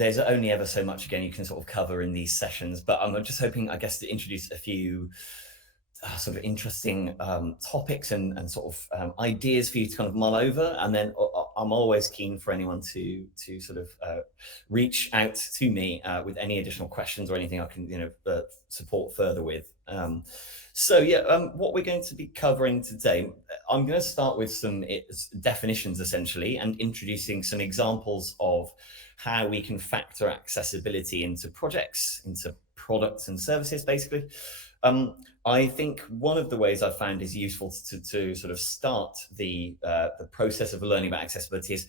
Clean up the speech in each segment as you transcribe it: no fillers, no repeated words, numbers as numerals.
there's only ever so much, again, you can sort of cover in these sessions, but I'm just hoping, I guess, to introduce a few sort of interesting topics and sort of ideas for you to kind of mull over. And then I'm always keen for anyone to sort of reach out to me with any additional questions or anything I can, support further with. What we're going to be covering today, I'm going to start with some definitions essentially, and introducing some examples of how we can factor accessibility into projects, into products and services, basically. I think one of the ways I've found is useful to sort of start the process of learning about accessibility is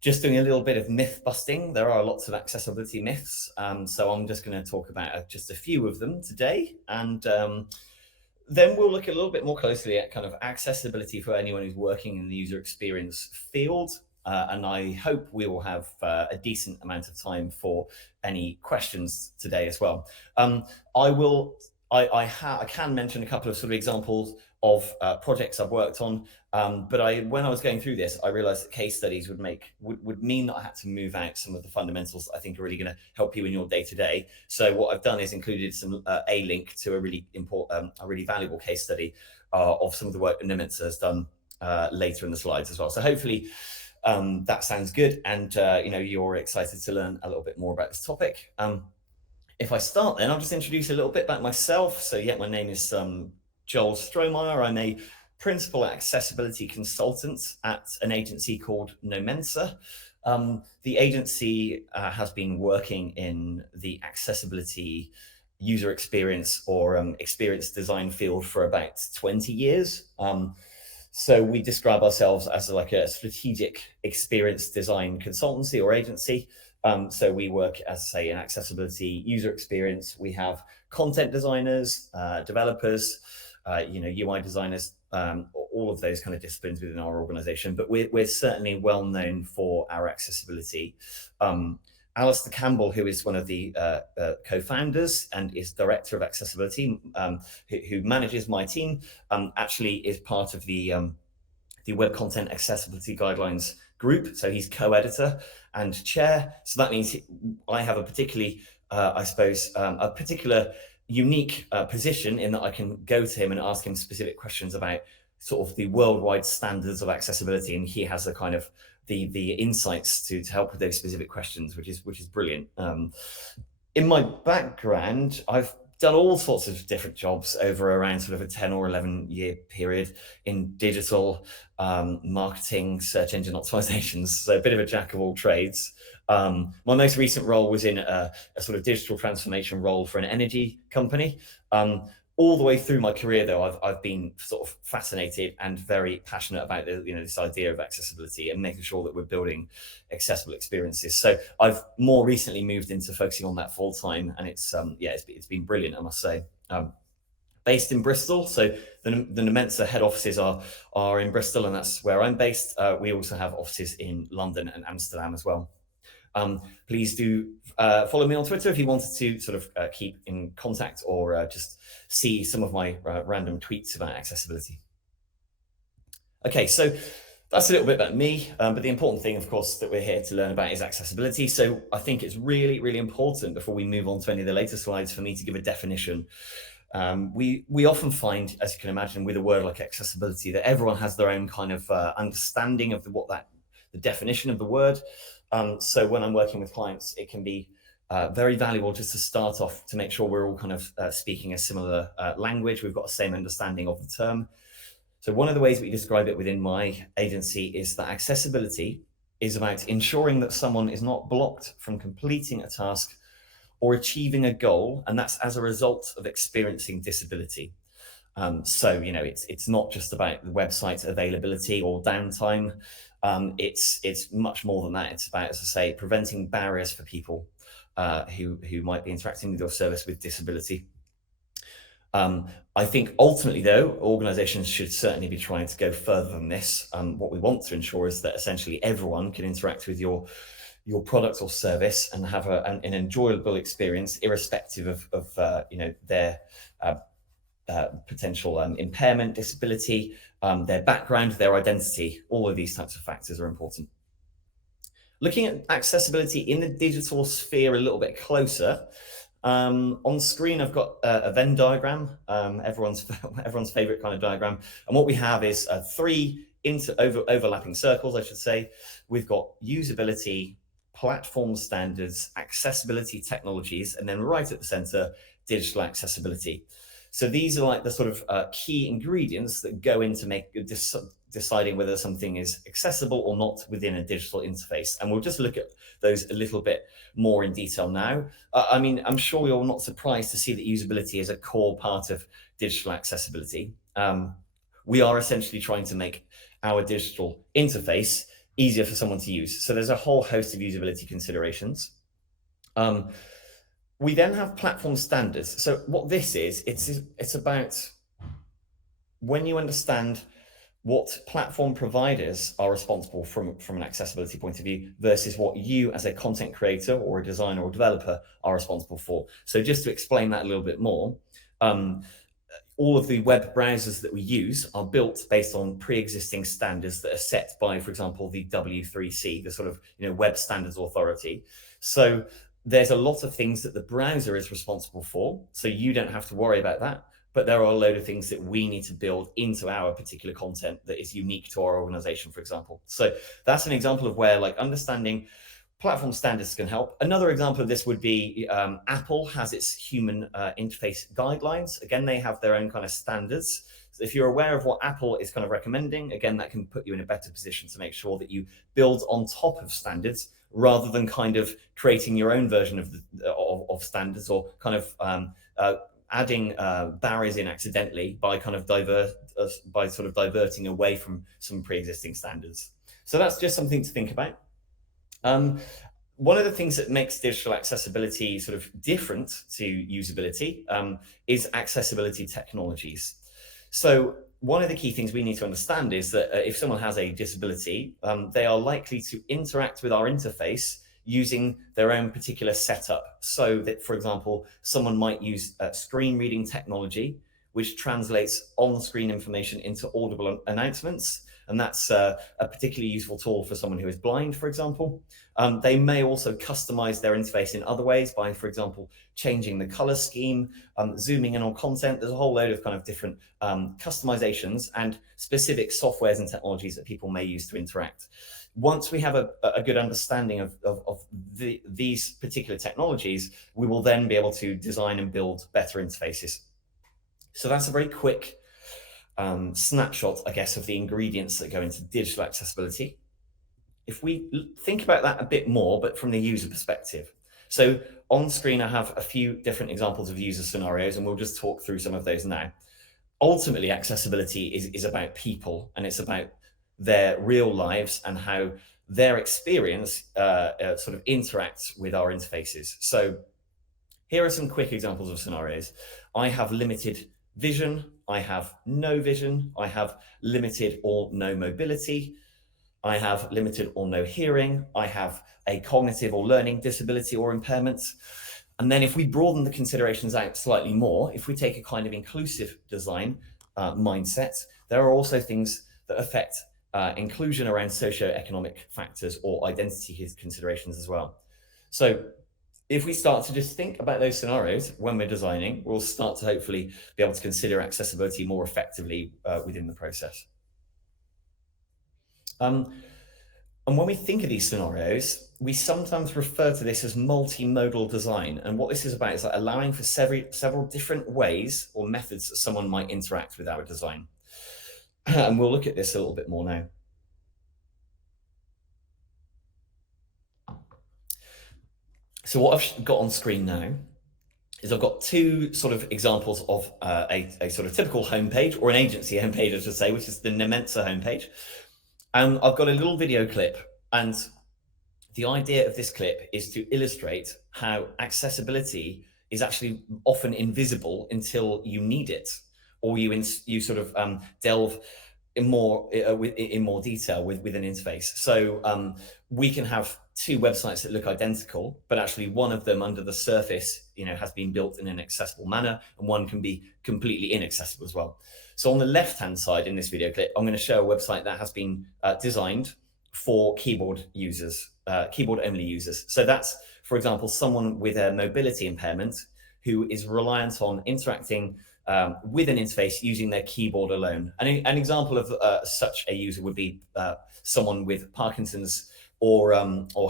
just doing a little bit of myth busting. There are lots of accessibility myths, so I'm just going to talk about just a few of them today, and then we'll look a little bit more closely at kind of accessibility for anyone who's working in the user experience field. And I hope we will have a decent amount of time for any questions today as well. I can mention a couple of sort of examples of projects I've worked on, but when I was going through this, I realized that case studies would mean that I had to move out some of the fundamentals that I think are really going to help you in your day to day. So what I've done is included a link to a really important, a really valuable case study of some of the work that Nomensa has done later in the slides as well. So hopefully that sounds good, and you're excited to learn a little bit more about this topic. If I start, then I'll just introduce a little bit about myself. So my name is Joel Strohmeyer. I'm a principal accessibility consultant at an agency called Nomensa. The agency has been working in the accessibility user experience or experience design field for about 20 years. So we describe ourselves as like a strategic experience design consultancy or agency. So we work, as I say, in accessibility user experience. We have content designers, developers, UI designers, all of those kind of disciplines within our organization. But we're certainly well known for our accessibility. Alistair Campbell, who is one of the co-founders and is director of accessibility, who manages my team, actually is part of the Web Content Accessibility Guidelines group. So he's co-editor and chair. So that means I have a particularly, a particular unique position in that I can go to him and ask him specific questions about sort of the worldwide standards of accessibility, and he has the kind of the insights to help with those specific questions, which is brilliant. In my background, I've done all sorts of different jobs over around sort of a 10 or 11 year period in digital marketing, search engine optimizations. So a bit of a jack of all trades. My most recent role was in a sort of digital transformation role for an energy company. All the way through my career, though, I've been sort of fascinated and very passionate about this idea of accessibility and making sure that we're building accessible experiences. So I've more recently moved into focusing on that full time, and it's been brilliant, I must say. Based in Bristol, so the Nomensa head offices are in Bristol, and that's where I'm based. We also have offices in London and Amsterdam as well. Please do follow me on Twitter if you wanted to sort of keep in contact or just see some of my random tweets about accessibility. Okay, so that's a little bit about me, but the important thing, of course, that we're here to learn about is accessibility. So I think it's really, really important before we move on to any of the later slides for me to give a definition. We often find, as you can imagine, with a word like accessibility, that everyone has their own kind of understanding of the definition of the word. So when I'm working with clients, it can be very valuable just to start off to make sure we're all kind of speaking a similar language. We've got the same understanding of the term. So one of the ways we describe it within my agency is that accessibility is about ensuring that someone is not blocked from completing a task or achieving a goal, and that's as a result of experiencing disability. It's not just about the website availability or downtime. It's much more than that. It's about, as I say, preventing barriers for people who might be interacting with your service with disability. I think ultimately, though, organizations should certainly be trying to go further than this. What we want to ensure is that essentially everyone can interact with your product or service and have an enjoyable experience, irrespective of their potential impairment, disability, their background, their identity. All of these types of factors are important. Looking at accessibility in the digital sphere a little bit closer, on screen, I've got a Venn diagram, everyone's favorite kind of diagram. And what we have is three overlapping circles, I should say. We've got usability, platform standards, accessibility technologies, and then right at the center, digital accessibility. So these are like the sort of key ingredients that go into deciding whether something is accessible or not within a digital interface. And we'll just look at those a little bit more in detail now. I mean, I'm sure you're not surprised to see that usability is a core part of digital accessibility. We are essentially trying to make our digital interface easier for someone to use. So there's a whole host of usability considerations. We then have platform standards. So what this is, it's about when you understand what platform providers are responsible from an accessibility point of view versus what you as a content creator or a designer or developer are responsible for. So just to explain that a little bit more, all of the web browsers that we use are built based on pre-existing standards that are set by, for example, the W3C, the sort of Web Standards Authority. So there's a lot of things that the browser is responsible for, so you don't have to worry about that. But there are a load of things that we need to build into our particular content that is unique to our organization, for example. So that's an example of where like understanding platform standards can help. Another example of this would be Apple has its human interface guidelines. Again, they have their own kind of standards. So if you're aware of what Apple is kind of recommending, again, that can put you in a better position to make sure that you build on top of standards rather than kind of creating your own version of standards or kind of adding barriers in accidentally by kind of diverting away from some pre-existing standards. So that's just something to think about. One of the things that makes digital accessibility sort of different to usability is accessibility technologies. So one of the key things we need to understand is that if someone has a disability, they are likely to interact with our interface using their own particular setup. So that, for example, someone might use screen reading technology, which translates on-screen information into audible announcements. And that's a particularly useful tool for someone who is blind, for example. They may also customize their interface in other ways by, for example, changing the color scheme, zooming in on content. There's a whole load of kind of different customizations and specific softwares and technologies that people may use to interact. Once we have a good understanding of these particular technologies, we will then be able to design and build better interfaces. So that's a very quick snapshot, I guess, of the ingredients that go into digital accessibility. If we think about that a bit more, but from the user perspective. So on screen, I have a few different examples of user scenarios, and we'll just talk through some of those now. Ultimately, accessibility is about people, and it's about their real lives and how their experience sort of interacts with our interfaces. So here are some quick examples of scenarios. I have limited vision, I have no vision, I have limited or no mobility, I have limited or no hearing, I have a cognitive or learning disability or impairment. And then if we broaden the considerations out slightly more, if we take a kind of inclusive design mindset, there are also things that affect inclusion around socioeconomic factors or identity considerations as well. So if we start to just think about those scenarios when we're designing, we'll start to hopefully be able to consider accessibility more effectively within the process. And when we think of these scenarios, we sometimes refer to this as multimodal design. And what this is about is like allowing for several different ways or methods that someone might interact with our design. And we'll look at this a little bit more now. So what I've got on screen now is I've got two sort of examples of a sort of typical homepage, or an agency homepage, I should say, which is the Nomensa homepage. And I've got a little video clip, and the idea of this clip is to illustrate how accessibility is actually often invisible until you need it, or you sort of delve in more detail with an interface. So we can have two websites that look identical, but actually one of them under the surface, has been built in an accessible manner, and one can be completely inaccessible as well. So on the left-hand side in this video clip, I'm going to show a website that has been designed for keyboard users. keyboard only users. So that's, for example, someone with a mobility impairment who is reliant on interacting with an interface using their keyboard alone. An example of such a user would be someone with Parkinson's or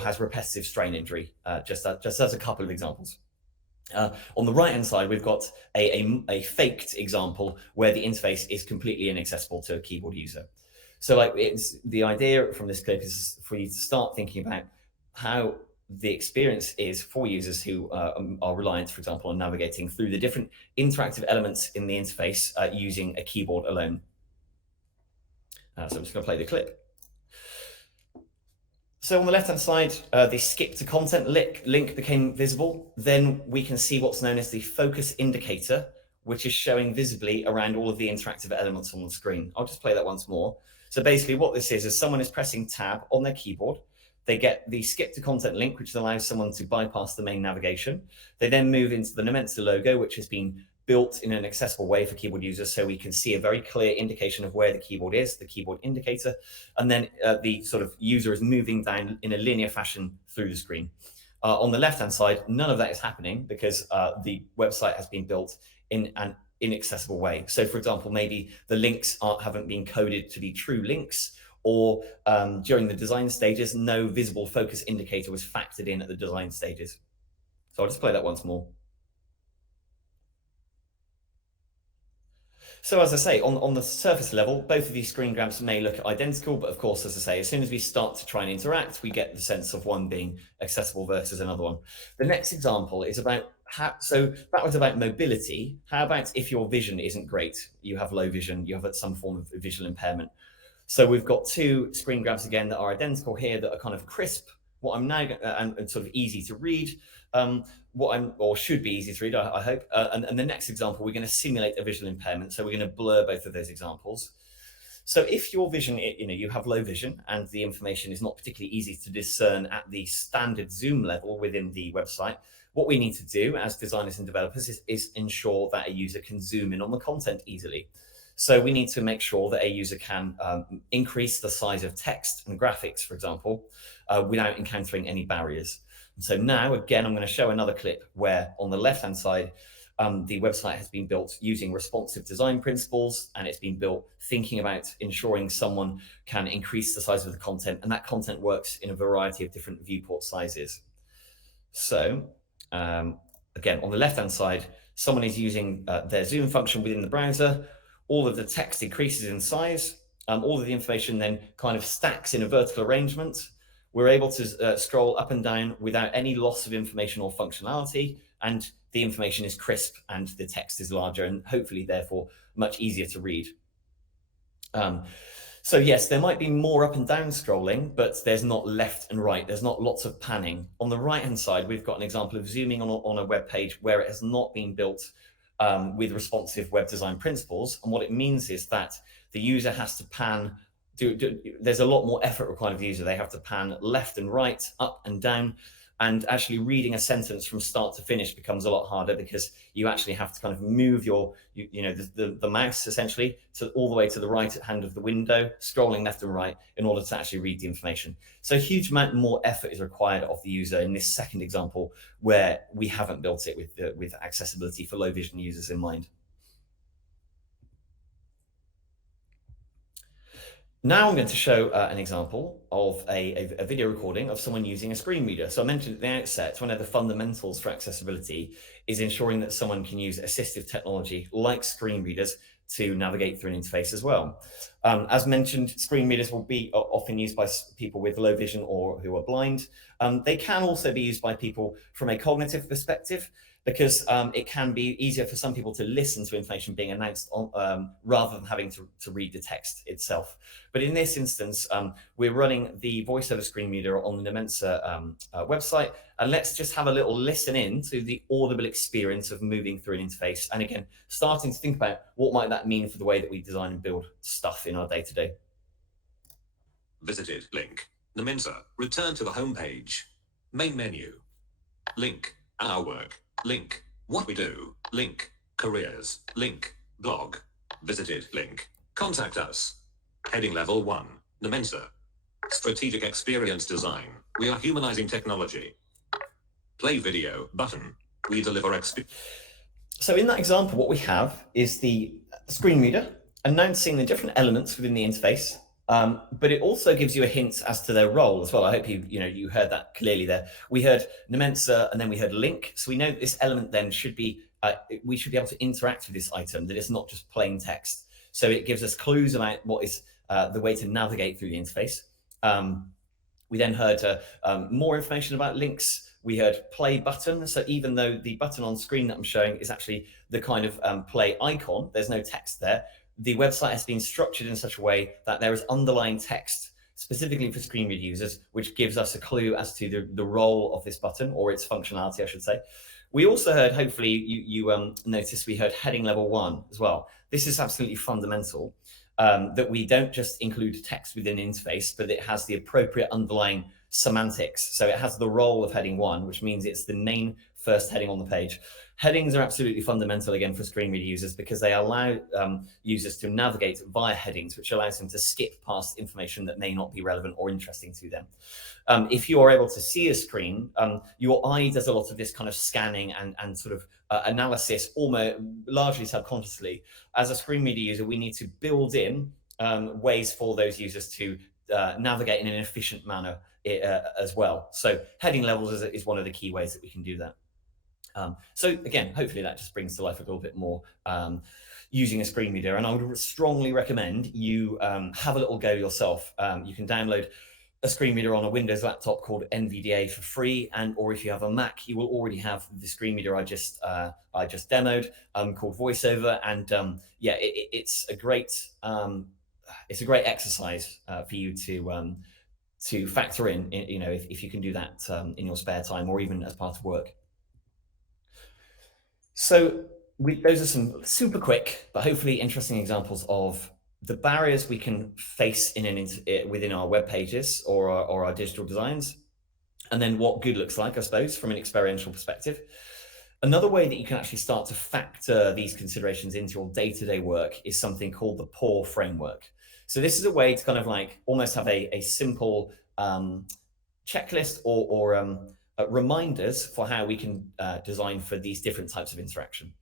has repetitive strain injury, just as a couple of examples. On the right-hand side, we've got a faked example where the interface is completely inaccessible to a keyboard user. So like it's the idea from this clip is for you to start thinking about how the experience is for users who are reliant, for example, on navigating through the different interactive elements in the interface using a keyboard alone. So I'm just going to play the clip. So on the left-hand side, the skip to content link became visible. Then we can see what's known as the focus indicator, which is showing visibly around all of the interactive elements on the screen. I'll just play that once more. So basically what this is someone is pressing tab on their keyboard. They get the skip to content link, which allows someone to bypass the main navigation. They then move into the Nomensa logo, which has been built in an accessible way for keyboard users, so we can see a very clear indication of where the keyboard is, the keyboard indicator, and then the sort of user is moving down in a linear fashion through the screen. On the left-hand side, none of that is happening because the website has been built in an inaccessible way. So for example, maybe the links haven't been coded to be true links, or during the design stages, no visible focus indicator was factored in at the design stages. So I'll just play that once more. So as I say, on the surface level, both of these screen grabs may look identical, but of course, as I say, as soon as we start to try and interact, we get the sense of one being accessible versus another one. The next example is about so that was about mobility. How about if your vision isn't great? You have low vision, you have some form of visual impairment. So we've got two screen grabs again that are identical here that are kind of crisp. What I'm now and sort of easy to read. Or should be easy to read, I hope. And the next example, we're going to simulate a visual impairment. So we're going to blur both of those examples. So if your vision, you have low vision and the information is not particularly easy to discern at the standard zoom level within the website, what we need to do as designers and developers is ensure that a user can zoom in on the content easily. So we need to make sure that a user can increase the size of text and graphics, for example, without encountering any barriers. So now, again, I'm going to show another clip where on the left-hand side, the website has been built using responsive design principles, and it's been built thinking about ensuring someone can increase the size of the content, and that content works in a variety of different viewport sizes. So again, on the left-hand side, someone is using their zoom function within the browser. All of the text increases in size. All of the information then kind of stacks in a vertical arrangement. We're able to scroll up and down without any loss of information or functionality, and the information is crisp and the text is larger and hopefully therefore much easier to read. So yes, there might be more up and down scrolling, but there's not left and right. There's not lots of panning. On the right-hand side, we've got an example of zooming on a web page where it has not been built with responsive web design principles. And what it means is that the user has to pan. There's a lot more effort required of the user. They have to pan left and right, up and down, and actually reading a sentence from start to finish becomes a lot harder because you actually have to kind of move the mouse essentially all the way to the right hand of the window, scrolling left and right in order to actually read the information. So a huge amount more effort is required of the user in this second example where we haven't built it with accessibility for low vision users in mind. Now I'm going to show an example of a video recording of someone using a screen reader. So I mentioned at the outset, one of the fundamentals for accessibility is ensuring that someone can use assistive technology like screen readers to navigate through an interface as well. As mentioned, screen readers will be often used by people with low vision or who are blind. They can also be used by people from a cognitive perspective, because it can be easier for some people to listen to information being announced rather than having to read the text itself. But in this instance, we're running the voiceover screen reader on the Nomensa website, and let's just have a little listen in to the audible experience of moving through an interface. And again, starting to think about what might that mean for the way that we design and build stuff in our day-to-day. Visited, link. Nomensa, return to the home page. Main menu. Link, our work. Link, what we do. Link, careers. Link, blog. Visited, link. Contact us. Heading level 1, Nomensa. Strategic experience design. We are humanizing technology. Play video button. We deliver experience. So in that example, what we have is the screen reader announcing the different elements within the interface, but it also gives you a hint as to their role as well. I hope you heard that clearly there. We heard Nomensa and then we heard link. So we know that this element then should be, we should be able to interact with this item, that it's not just plain text. So it gives us clues about what is the way to navigate through the interface. We then heard more information about links. We heard play button. So even though the button on screen that I'm showing is actually the kind of play icon, there's no text there. The website has been structured in such a way that there is underlying text specifically for screen reader users, which gives us a clue as to the role of this button, or its functionality, I should say. We also heard, hopefully you noticed, we heard heading level 1 as well. This is absolutely fundamental. That we don't just include text within an interface, but it has the appropriate underlying semantics. So it has the role of heading 1, which means it's the main first heading on the page. Headings are absolutely fundamental, again, for screen reader users, because they allow users to navigate via headings, which allows them to skip past information that may not be relevant or interesting to them. If you are able to see a screen, your eye does a lot of this kind of scanning and sort of analysis, almost largely subconsciously. As a screen reader user, we need to build in ways for those users to navigate in an efficient manner as well. So heading levels is one of the key ways that we can do that. So again, hopefully that just brings to life a little bit more using a screen reader. And I would strongly recommend you have a little go yourself. You can download a screen reader on a Windows laptop called NVDA for free, or if you have a Mac, you will already have the screen reader I just demoed called VoiceOver, and yeah, it's a great exercise for you to factor in, if you can do that in your spare time or even as part of work. So those are some super quick but hopefully interesting examples of the barriers we can face within our web pages or our digital designs, and then what good looks like, I suppose, from an experiential perspective. Another way that you can actually start to factor these considerations into your day-to-day work is something called the POUR framework. So this is a way to kind of like almost have a simple checklist or reminders for how we can design for these different types of interaction.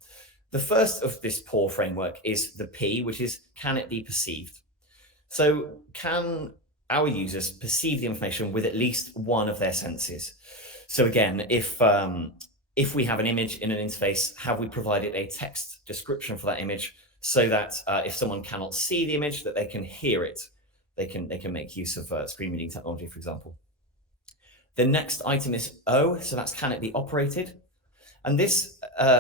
The first of this POUR framework is the P, which is, can it be perceived? So can our users perceive the information with at least one of their senses? So again, if we have an image in an interface, have we provided a text description for that image so that if someone cannot see the image, that they can hear it? They can make use of screen reading technology, for example. The next item is O, so that's, can it be operated? And this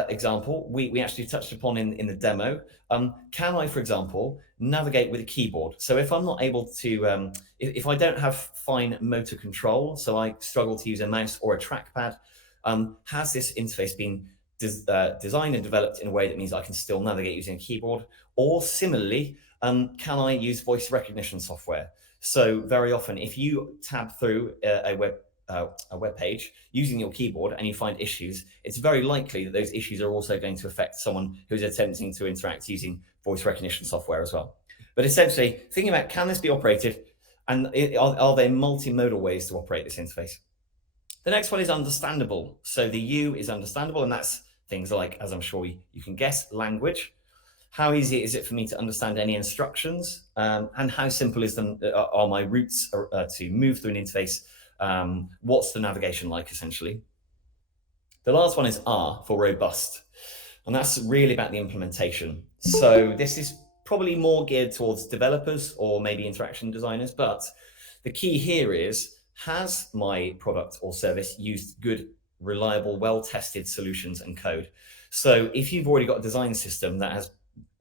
example, we actually touched upon in the demo. Can I, for example, navigate with a keyboard? So if I'm not able to, if I don't have fine motor control, so I struggle to use a mouse or a trackpad, has this interface been designed and developed in a way that means I can still navigate using a keyboard? Or similarly, can I use voice recognition software? So very often, if you tab through a web page using your keyboard and you find issues, it's very likely that those issues are also going to affect someone who's attempting to interact using voice recognition software as well. But essentially, thinking about, can this be operated, and are there multimodal ways to operate this interface? The next one is understandable. So the U is understandable, and that's things like, as I'm sure you can guess, language. How easy is it for me to understand any instructions? And how simple are my routes to move through an interface? What's the navigation like, essentially? The last one is R for robust, and that's really about the implementation. So this is probably more geared towards developers or maybe interaction designers, but the key here is, has my product or service used good, reliable, well-tested solutions and code? So if you've already got a design system that has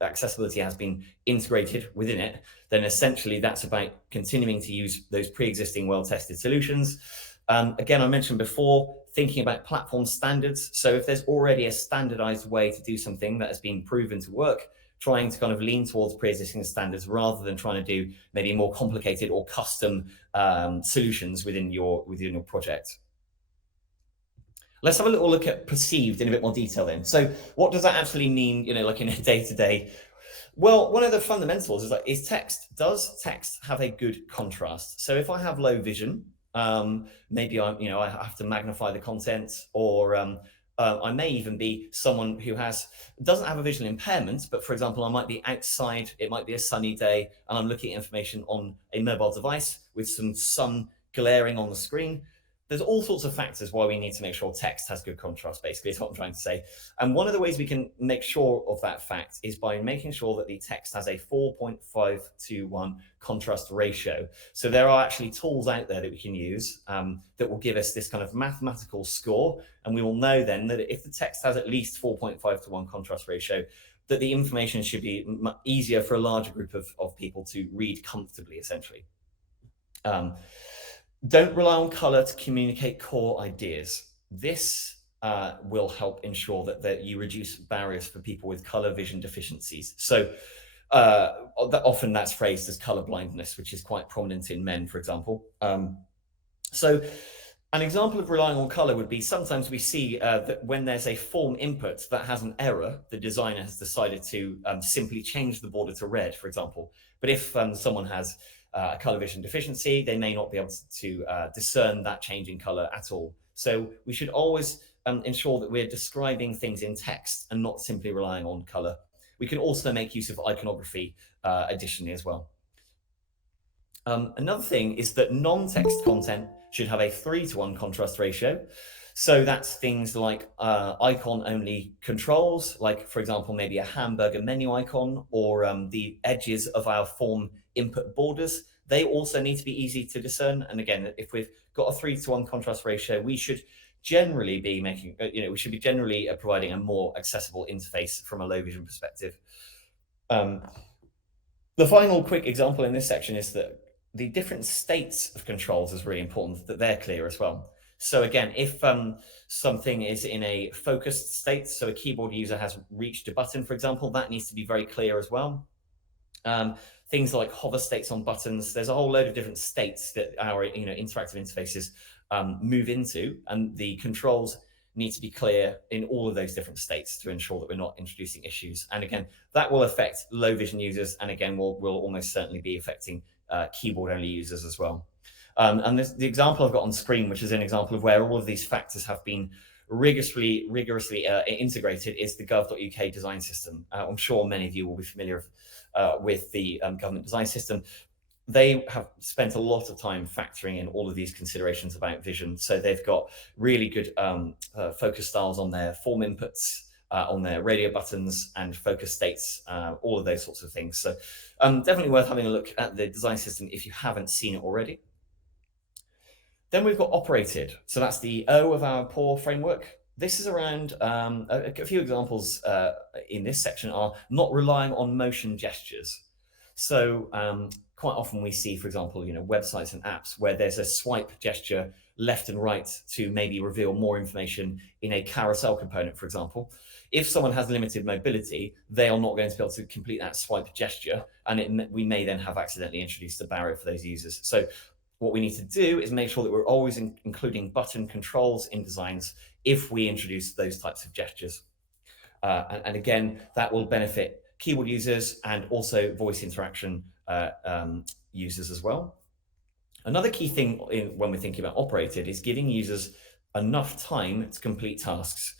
accessibility has been integrated within it, then essentially that's about continuing to use those pre-existing well-tested solutions. Again, I mentioned before, thinking about platform standards. So if there's already a standardized way to do something that has been proven to work, trying to kind of lean towards pre-existing standards rather than trying to do maybe more complicated or custom solutions within your project. Let's have a little look at perceived in a bit more detail then. So what does that actually mean, like in a day-to-day? Well, one of the fundamentals is text. Does text have a good contrast? So if I have low vision, Maybe I have to magnify the content, or I may even be someone who doesn't have a visual impairment, but for example, I might be outside. It might be a sunny day, and I'm looking at information on a mobile device with some sun glaring on the screen. There's all sorts of factors why we need to make sure text has good contrast, basically, is what I'm trying to say. And one of the ways we can make sure of that fact is by making sure that the text has a 4.5 to 1 contrast ratio. So there are actually tools out there that we can use that will give us this kind of mathematical score. And we will know then that if the text has at least 4.5 to 1 contrast ratio, that the information should be easier for a larger group of people to read comfortably, essentially. Don't rely on color to communicate core ideas. This will help ensure that you reduce barriers for people with color vision deficiencies. So often that's phrased as color blindness, which is quite prominent in men, for example. So an example of relying on color would be sometimes we see that when there's a form input that has an error, the designer has decided to simply change the border to red, for example. But if someone has a color vision deficiency, they may not be able to discern that change in color at all. So we should always ensure that we're describing things in text and not simply relying on color. We can also make use of iconography additionally as well. Another thing is that non-text content should have a 3 to 1 contrast ratio. So that's things like icon-only controls, like, for example, maybe a hamburger menu icon, or the edges of our form input borders. They also need to be easy to discern. And again, if we've got a 3 to 1 contrast ratio, we should generally be providing a more accessible interface from a low vision perspective. The final quick example in this section is that the different states of controls is really important, that they're clear as well. So again, if something is in a focused state, so a keyboard user has reached a button, for example, that needs to be very clear as well. Things like hover states on buttons, there's a whole load of different states that our interactive interfaces move into, and the controls need to be clear in all of those different states to ensure that we're not introducing issues. And again, that will affect low vision users, and again, will almost certainly be affecting keyboard-only users as well. And the example I've got on screen, which is an example of where all of these factors have been rigorously integrated, is the gov.uk design system. I'm sure many of you will be familiar with the government design system. They have spent a lot of time factoring in all of these considerations about vision. So they've got really good focus styles on their form inputs, on their radio buttons and focus states, all of those sorts of things. So definitely worth having a look at the design system if you haven't seen it already. Then we've got operated. So that's the O of our POR framework. This is around a few examples in this section are not relying on motion gestures. So quite often we see, for example, websites and apps where there's a swipe gesture left and right to maybe reveal more information in a carousel component, for example. If someone has limited mobility, they are not going to be able to complete that swipe gesture, and we may then have accidentally introduced a barrier for those users. So what we need to do is make sure that we're always including button controls in designs if we introduce those types of gestures. And again, that will benefit keyboard users and also voice interaction users as well. Another key thing when we're thinking about operated is giving users enough time to complete tasks.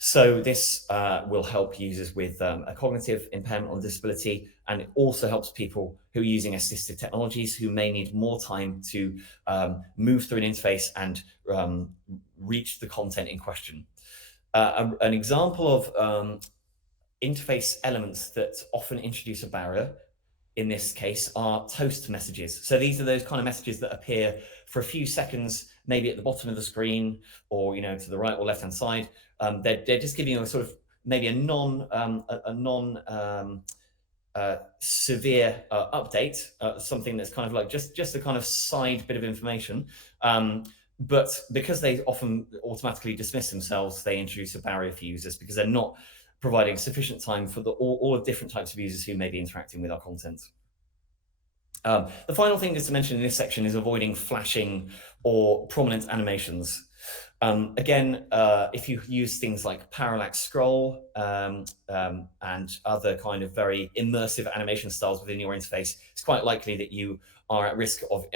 So this will help users with a cognitive impairment or disability, and it also helps people who are using assistive technologies who may need more time to move through an interface and reach the content in question. An example of interface elements that often introduce a barrier in this case are toast messages. So these are those kind of messages that appear for a few seconds, maybe at the bottom of the screen or to the right or left hand side. They're just giving you a sort of maybe a non severe update, something that's kind of like just a kind of side bit of information. But because they often automatically dismiss themselves, they introduce a barrier for users because they're not providing sufficient time for all of different types of users who may be interacting with our content. The final thing just to mention in this section is avoiding flashing or prominent animations. Again, if you use things like parallax scroll and other kind of very immersive animation styles within your interface, it's quite likely that you are at risk of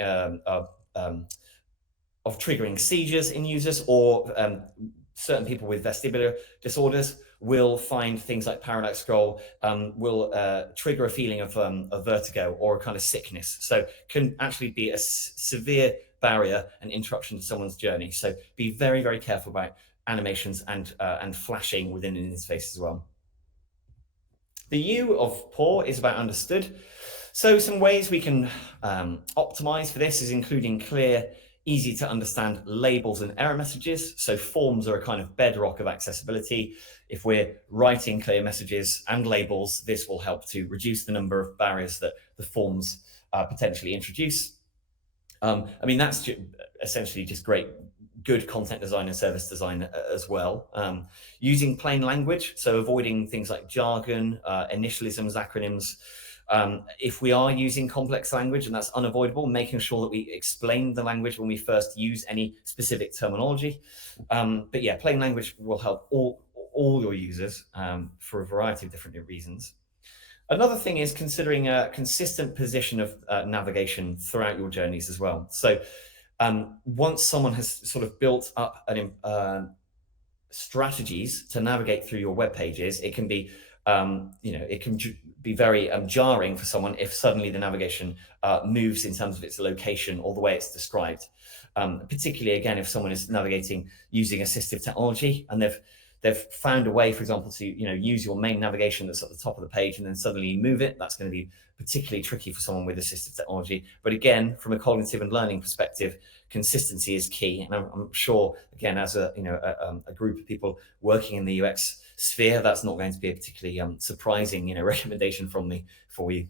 triggering seizures in users, or certain people with vestibular disorders will find things like parallax scroll will trigger a feeling of vertigo or a kind of sickness. So can actually be a severe barrier and interruption to someone's journey. So be very, very careful about animations and flashing within an interface as well. The U of poor is about understood. So some ways we can optimize for this is including clear, easy to understand labels and error messages. So forms are a kind of bedrock of accessibility. If we're writing clear messages and labels, this will help to reduce the number of barriers that the forms potentially introduce. I mean, that's essentially just great, good content design and service design as well. Using plain language, so avoiding things like jargon, initialisms, acronyms. If we are using complex language, and that's unavoidable, making sure that we explain the language when we first use any specific terminology. But yeah, plain language will help all your users for a variety of different reasons. Another thing is considering a consistent position of navigation throughout your journeys as well. So once someone has sort of built up strategies to navigate through your web pages, it can be, it can be very jarring for someone if suddenly the navigation moves in terms of its location or the way it's described. Particularly, again, if someone is navigating using assistive technology and they've found a way, for example, to use your main navigation that's at the top of the page and then suddenly move it, that's going to be particularly tricky for someone with assistive technology. But again, from a cognitive and learning perspective, consistency is key. And I'm sure, again, as a group of people working in the UX sphere, that's not going to be a particularly surprising recommendation from me for you.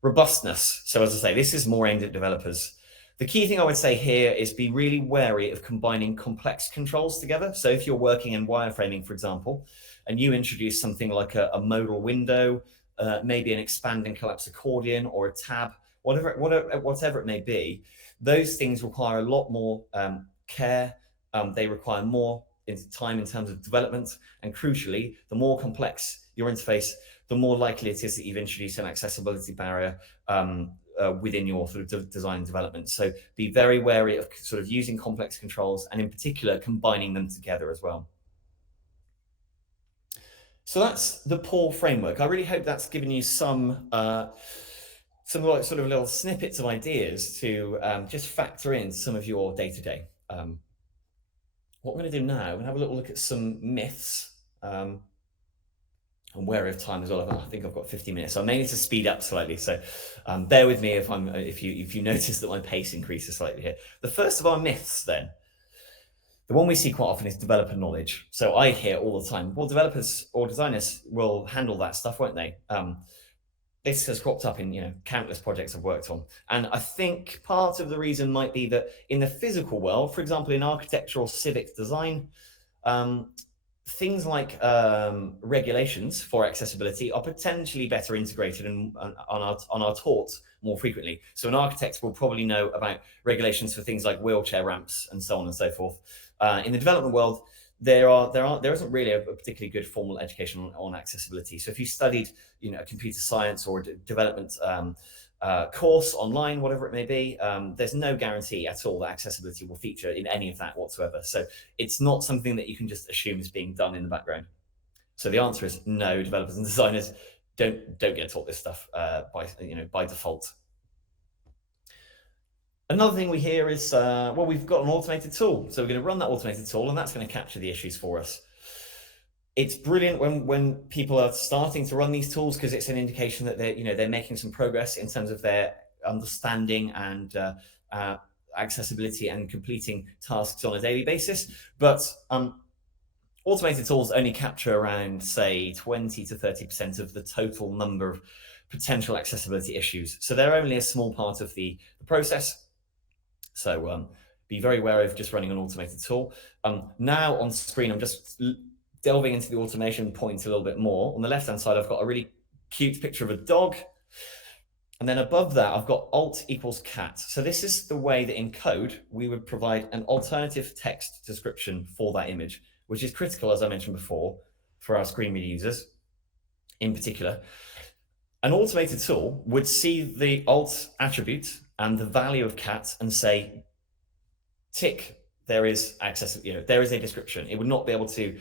Robustness. So as I say, this is more aimed at developers. The key thing I would say here is be really wary of combining complex controls together. So if you're working in wireframing, for example, and you introduce something like a modal window, maybe an expand and collapse accordion or a tab, whatever it may be, those things require a lot more care. They require more time in terms of development. And crucially, the more complex your interface, the more likely it is that you've introduced an accessibility barrier within your sort of design and development. So be very wary of sort of using complex controls and in particular combining them together as well. So that's the PAW framework. I really hope that's given you some sort of little snippets of ideas to just factor in some of your day-to-day. What I'm going to do now, I'm going to have a little look at some myths. I'm wary of time as well. I think I've got 50 minutes, so I may need to speed up slightly. So bear with me if you notice that my pace increases slightly here. The first of our myths, then, the one we see quite often is developer knowledge. So I hear all the time, well, developers or designers will handle that stuff, won't they? This has cropped up in countless projects I've worked on, and I think part of the reason might be that in the physical world, for example, in architectural civic design. Things like regulations for accessibility are potentially better integrated and on our taught more frequently. So an architect will probably know about regulations for things like wheelchair ramps and so on and so forth. In the development world, there isn't really a particularly good formal education on accessibility. So if you studied computer science or development course online, whatever it may be, there's no guarantee at all that accessibility will feature in any of that whatsoever. So it's not something that you can just assume is being done in the background. So the answer is no, developers and designers don't get taught this stuff by default. Another thing we hear is, well, we've got an automated tool. So we're going to run that automated tool and that's going to capture the issues for us. It's brilliant when people are starting to run these tools because it's an indication that they're making some progress in terms of their understanding and accessibility and completing tasks on a daily basis. But automated tools only capture around, say, 20 to 30% of the total number of potential accessibility issues. So they're only a small part of the process. So be very wary of just running an automated tool. Now on screen, I'm just delving into the automation point a little bit more. On the left-hand side, I've got a really cute picture of a dog. And then above that, I've got alt equals cat. So this is the way that in code, we would provide an alternative text description for that image, which is critical, as I mentioned before, for our screen reader users in particular. An automated tool would see the alt attribute and the value of cat and say, tick, there is access, there is a description. It would not be able to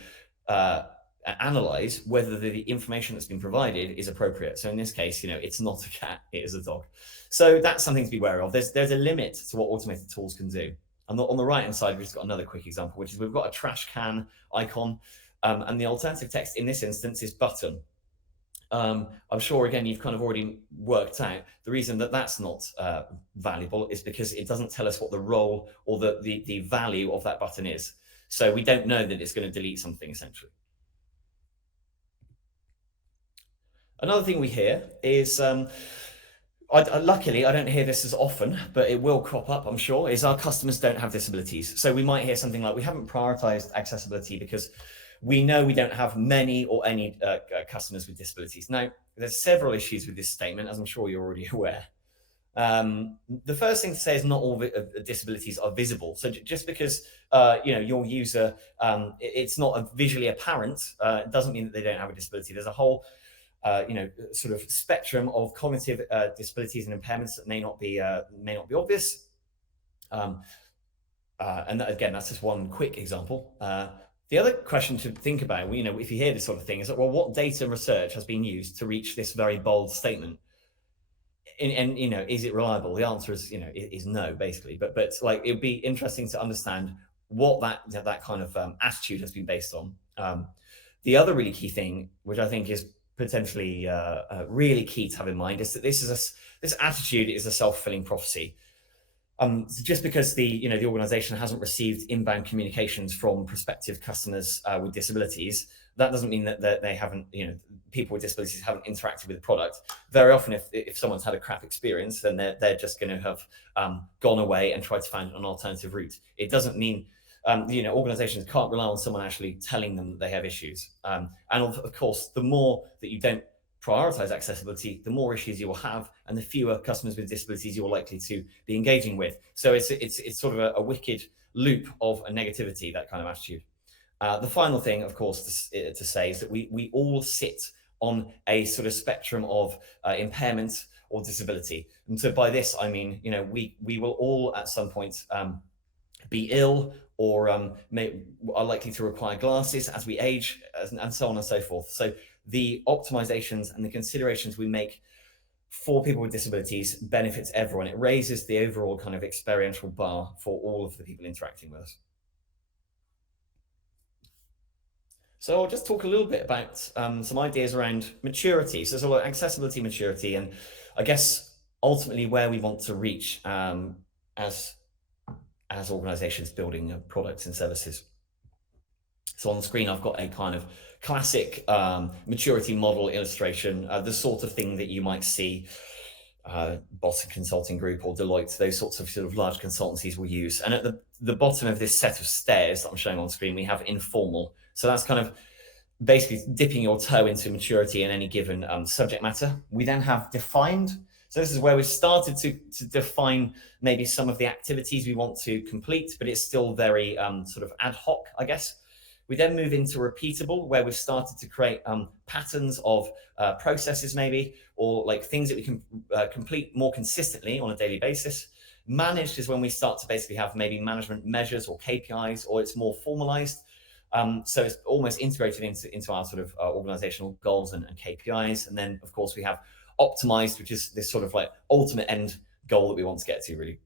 analyze whether the information that's been provided is appropriate. So in this case, it's not a cat, it is a dog. So that's something to be aware of. There's a limit to what automated tools can do. And on the right-hand side, we've just got another quick example, which is we've got a trash can icon, and the alternative text in this instance is button. I'm sure, again, you've kind of already worked out the reason that that's not valuable is because it doesn't tell us what the role or the value of that button is. So we don't know that it's going to delete something, essentially. Another thing we hear is, luckily, I don't hear this as often, but it will crop up, I'm sure, is our customers don't have disabilities. So we might hear something like, we haven't prioritized accessibility because we know we don't have many or any customers with disabilities. Now, there's several issues with this statement, as I'm sure you're already aware. The first thing to say is not all disabilities are visible. So just because your user, it's not visually apparent, doesn't mean that they don't have a disability. There's a whole sort of spectrum of cognitive disabilities and impairments that may not be obvious. And again, that's just one quick example. The other question to think about, if you hear this sort of thing, is that, well, what data and research has been used to reach this very bold statement? And is it reliable? The answer is no, basically. But like, it would be interesting to understand what that kind of attitude has been based on. The other really key thing, which I think is potentially really key to have in mind, is that this attitude is a self-fulfilling prophecy. So just because the organization hasn't received inbound communications from prospective customers with disabilities, that doesn't mean that they haven't, people with disabilities haven't interacted with the product. Very often, if someone's had a crap experience, then they're just going to have gone away and tried to find an alternative route. It doesn't mean organizations can't rely on someone actually telling them that they have issues. And of course, the more that you don't prioritize accessibility, the more issues you will have, and the fewer customers with disabilities you're likely to be engaging with. So it's sort of a wicked loop of a negativity, that kind of attitude. The final thing, of course, to say is that we all sit on a sort of spectrum of impairment or disability. And so by this, I mean, we will all at some point be ill or are likely to require glasses as we age, and so on and so forth. So the optimizations and the considerations we make for people with disabilities benefits everyone. It raises the overall kind of experiential bar for all of the people interacting with us. So I'll just talk a little bit about some ideas around maturity. So there's a lot of accessibility, maturity, and I guess ultimately where we want to reach as organizations building products and services. So on the screen, I've got a kind of classic maturity model illustration, the sort of thing that you might see Boston Consulting Group or Deloitte, those sorts of sort of large consultancies will use. And at the bottom of this set of stairs that I'm showing on screen, we have informal. So that's kind of basically dipping your toe into maturity in any given subject matter. We then have defined. So this is where we've started to define maybe some of the activities we want to complete, but it's still very sort of ad hoc, I guess. We then move into repeatable, where we've started to create patterns of processes maybe, or like things that we can complete more consistently on a daily basis. Managed is when we start to basically have maybe management measures or KPIs, or it's more formalized. So it's almost integrated into our sort of organizational goals and KPIs. And then, of course, we have optimized, which is this sort of like ultimate end goal that we want to get to, really.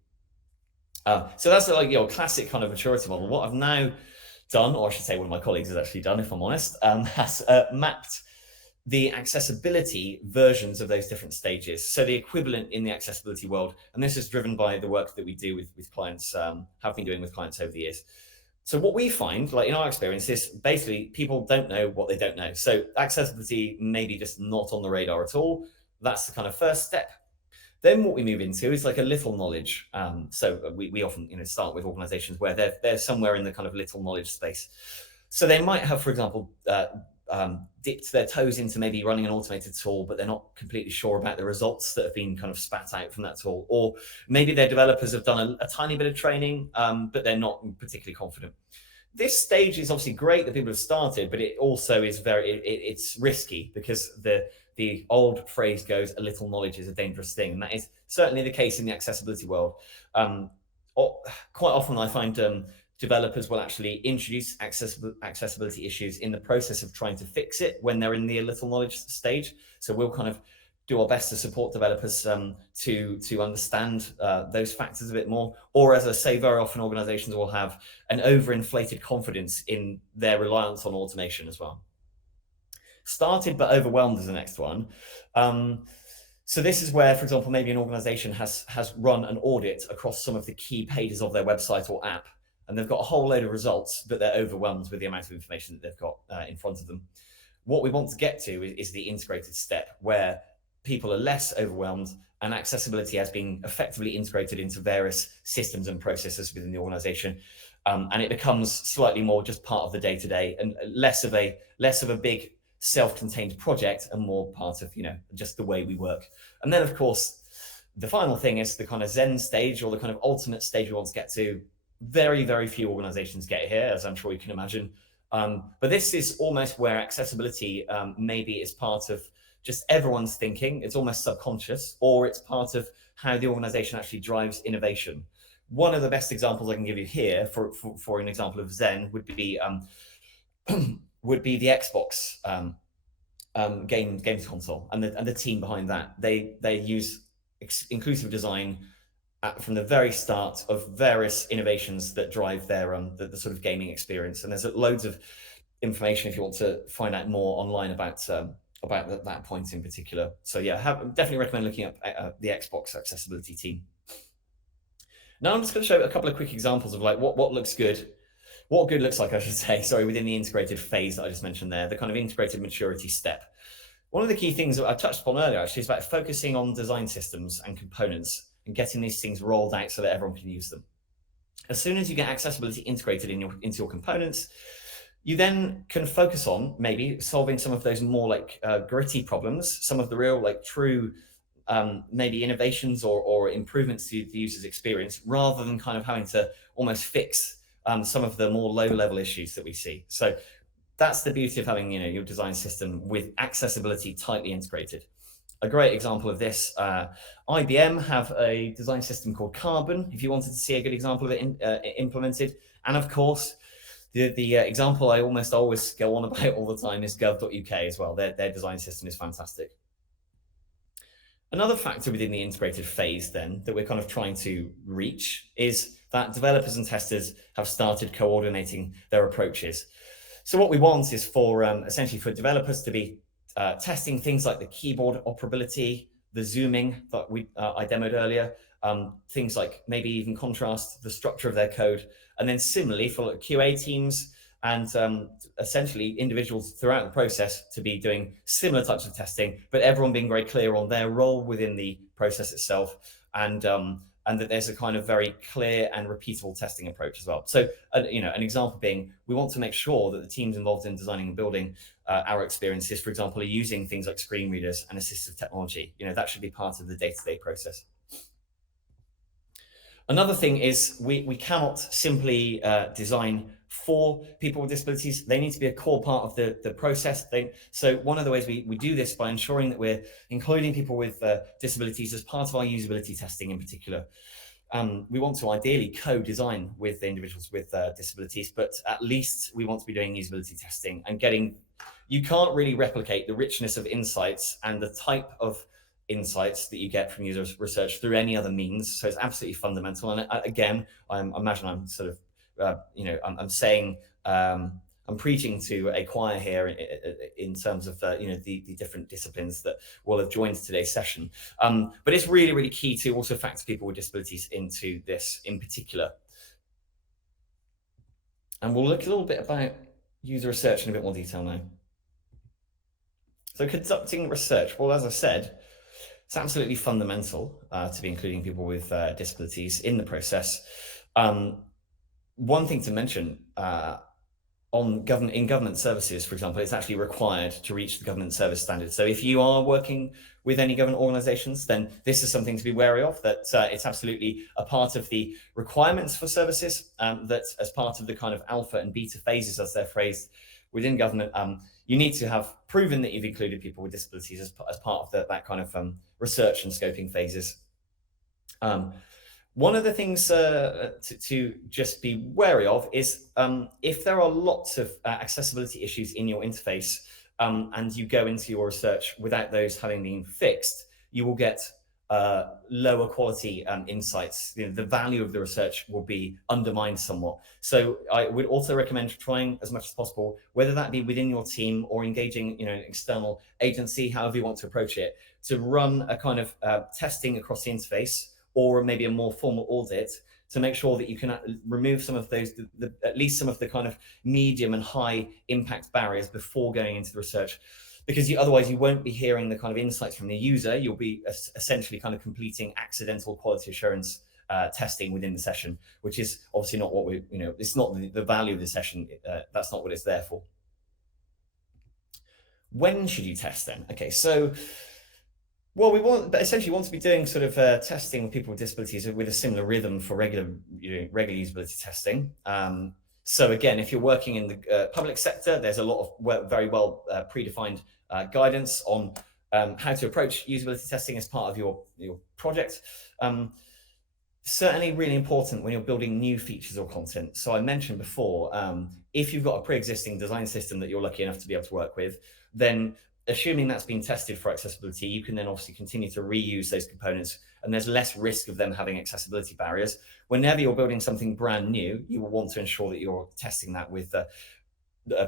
So that's like your classic kind of maturity model. What I've now done, or I should say one of my colleagues has actually done, if I'm honest, has mapped the accessibility versions of those different stages. So the equivalent in the accessibility world, and this is driven by the work that we do with clients, have been doing with clients over the years. So what we find, like in our experience, is basically people don't know what they don't know. So accessibility may be just not on the radar at all. That's the kind of first step. Then what we move into is like a little knowledge. So we often start with organizations where they're somewhere in the kind of little knowledge space. So they might have, for example, dipped their toes into maybe running an automated tool, but they're not completely sure about the results that have been kind of spat out from that tool. Or maybe their developers have done a tiny bit of training, but they're not particularly confident. This stage is obviously great that people have started, but it also is it's risky, because the old phrase goes, a little knowledge is a dangerous thing. And that is certainly the case in the accessibility world. quite often I find developers will actually introduce accessibility issues in the process of trying to fix it when they're in the little knowledge stage. So we'll kind of do our best to support developers to understand those factors a bit more. Or, as I say, very often organizations will have an overinflated confidence in their reliance on automation as well. Started but overwhelmed is the next one. So this is where, for example, maybe an organization has run an audit across some of the key pages of their website or app, and they've got a whole load of results, but they're overwhelmed with the amount of information that they've got in front of them. What we want to get to is the integrated step where people are less overwhelmed and accessibility has been effectively integrated into various systems and processes within the organization. And it becomes slightly more just part of the day-to-day and less of a big self-contained project and more part of, just the way we work. And then, of course, the final thing is the kind of Zen stage, or the kind of ultimate stage we want to get to. Very, very few organizations get here, as I'm sure you can imagine. But this is almost where accessibility maybe is part of just everyone's thinking. It's almost subconscious, or it's part of how the organization actually drives innovation. One of the best examples I can give you here for an example of Zen would be the Xbox games console and the team behind that. They use inclusive design from the very start of various innovations that drive their the sort of gaming experience. And there's loads of information if you want to find out more online about that point in particular. So yeah, definitely recommend looking up the Xbox accessibility team. Now I'm just going to show a couple of quick examples of like what looks good. What good looks like, I should say, sorry, within the integrated phase that I just mentioned there, the kind of integrated maturity step. One of the key things that I touched upon earlier actually is about focusing on design systems and components and getting these things rolled out so that everyone can use them. As soon as you get accessibility integrated into your components, you then can focus on maybe solving some of those more like gritty problems, some of the real like true maybe innovations or improvements to the user's experience, rather than kind of having to almost fix some of the more low-level issues that we see. So that's the beauty of having your design system with accessibility tightly integrated. A great example of this, IBM have a design system called Carbon, if you wanted to see a good example of it implemented. And of course, the example I almost always go on about all the time is gov.uk as well. Their design system is fantastic. Another factor within the integrated phase then that we're kind of trying to reach is that developers and testers have started coordinating their approaches. So what we want is for essentially for developers to be testing things like the keyboard operability, the zooming that I demoed earlier, things like maybe even contrast, the structure of their code. And then similarly for QA teams and essentially individuals throughout the process to be doing similar types of testing, but everyone being very clear on their role within the process itself, and that there's a kind of very clear and repeatable testing approach as well. So, an example being, we want to make sure that the teams involved in designing and building our experiences, for example, are using things like screen readers and assistive technology. That should be part of the day-to-day process. Another thing is we cannot simply design for people with disabilities. They need to be a core part of the process. So one of the ways we do this by ensuring that we're including people with disabilities as part of our usability testing in particular. We want to ideally co-design with the individuals with disabilities, but at least we want to be doing usability testing and you can't really replicate the richness of insights and the type of insights that you get from user research through any other means. So it's absolutely fundamental. And again, I imagine I'm sort of, I'm saying, I'm preaching to a choir here in terms of the different disciplines that will have joined today's session. But it's really, really key to also factor people with disabilities into this in particular. And we'll look a little bit about user research in a bit more detail now. So conducting research, well, as I said, it's absolutely fundamental to be including people with disabilities in the process. One thing to mention, in government services, for example, it's actually required to reach the government service standards. So if you are working with any government organizations, then this is something to be wary of, that it's absolutely a part of the requirements for services, that as part of the kind of alpha and beta phases, as they're phrased within government, you need to have proven that you've included people with disabilities as part of that kind of research and scoping phases. One of the things to just be wary of is if there are lots of accessibility issues in your interface and you go into your research without those having been fixed, you will get lower quality insights. The value of the research will be undermined somewhat. So I would also recommend trying as much as possible, whether that be within your team or engaging, an external agency, however you want to approach it, to run a kind of testing across the interface or maybe a more formal audit to make sure that you can remove some of those, at least some of the kind of medium and high impact barriers before going into the research. Because otherwise you won't be hearing the kind of insights from the user. You'll be essentially kind of completing accidental quality assurance testing within the session, which is obviously not what it's not the value of the session. That's not what it's there for. When should you test then? Okay, so we essentially want to be doing sort of testing with people with disabilities with a similar rhythm for regular usability testing. So again, if you're working in the public sector, there's a lot of very well predefined guidance on how to approach usability testing as part of your project. Certainly really important when you're building new features or content. So I mentioned before, if you've got a pre-existing design system that you're lucky enough to be able to work with, then assuming that's been tested for accessibility, you can then obviously continue to reuse those components and there's less risk of them having accessibility barriers. Whenever you're building something brand new, you will want to ensure that you're testing that with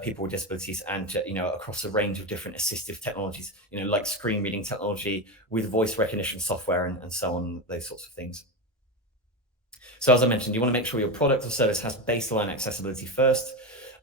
people with disabilities and across a range of different assistive technologies, like screen reading technology with voice recognition software and so on, those sorts of things. So as I mentioned, you want to make sure your product or service has baseline accessibility first.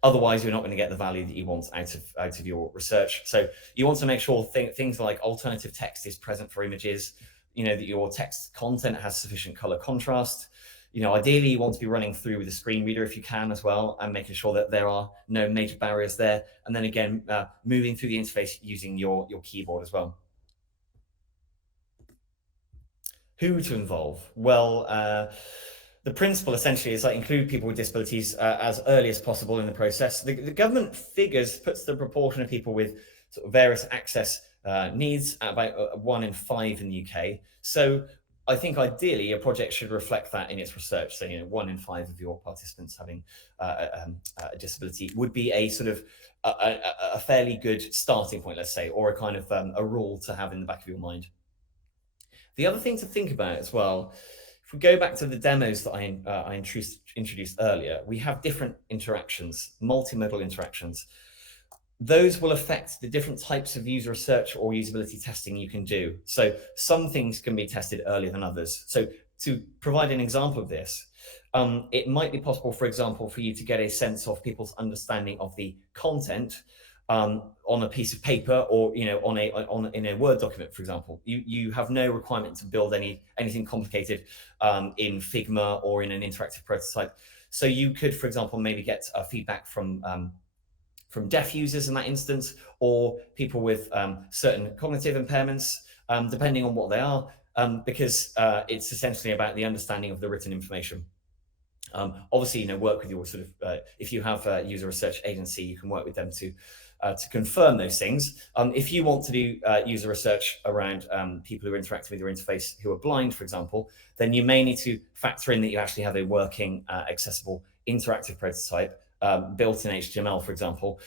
Otherwise, you're not going to get the value that you want out of your research. So you want to make sure things like alternative text is present for images, that your text content has sufficient color contrast. Ideally, you want to be running through with a screen reader if you can as well, and making sure that there are no major barriers there. And then again, moving through the interface using your keyboard as well. Who to involve? Well, the principle essentially is include people with disabilities as early as possible in the process. The government puts the proportion of people with sort of various access needs at about 1 in 5 in the UK. So I think ideally a project should reflect that in its research. So 1 in 5 of your participants having a disability would be a sort of a fairly good starting point, let's say, or a kind of a rule to have in the back of your mind. The other thing to think about as well, if we go back to the demos that I introduced earlier, we have different interactions, multimodal interactions. Those will affect the different types of user research or usability testing you can do. So some things can be tested earlier than others. So to provide an example of this, it might be possible, for example, for you to get a sense of people's understanding of the content on a piece of paper or in a Word document, for example. You have no requirement to build anything complicated in Figma or in an interactive prototype. So you could, for example, maybe get feedback from deaf users in that instance, or people with certain cognitive impairments, depending on what they are, because it's essentially about the understanding of the written information. Obviously, work with your sort of, if you have a user research agency, you can work with them to confirm those things. If you want to do user research around people who are interacting with your interface who are blind, for example, then you may need to factor in that you actually have a working, accessible, interactive prototype built in HTML, for example,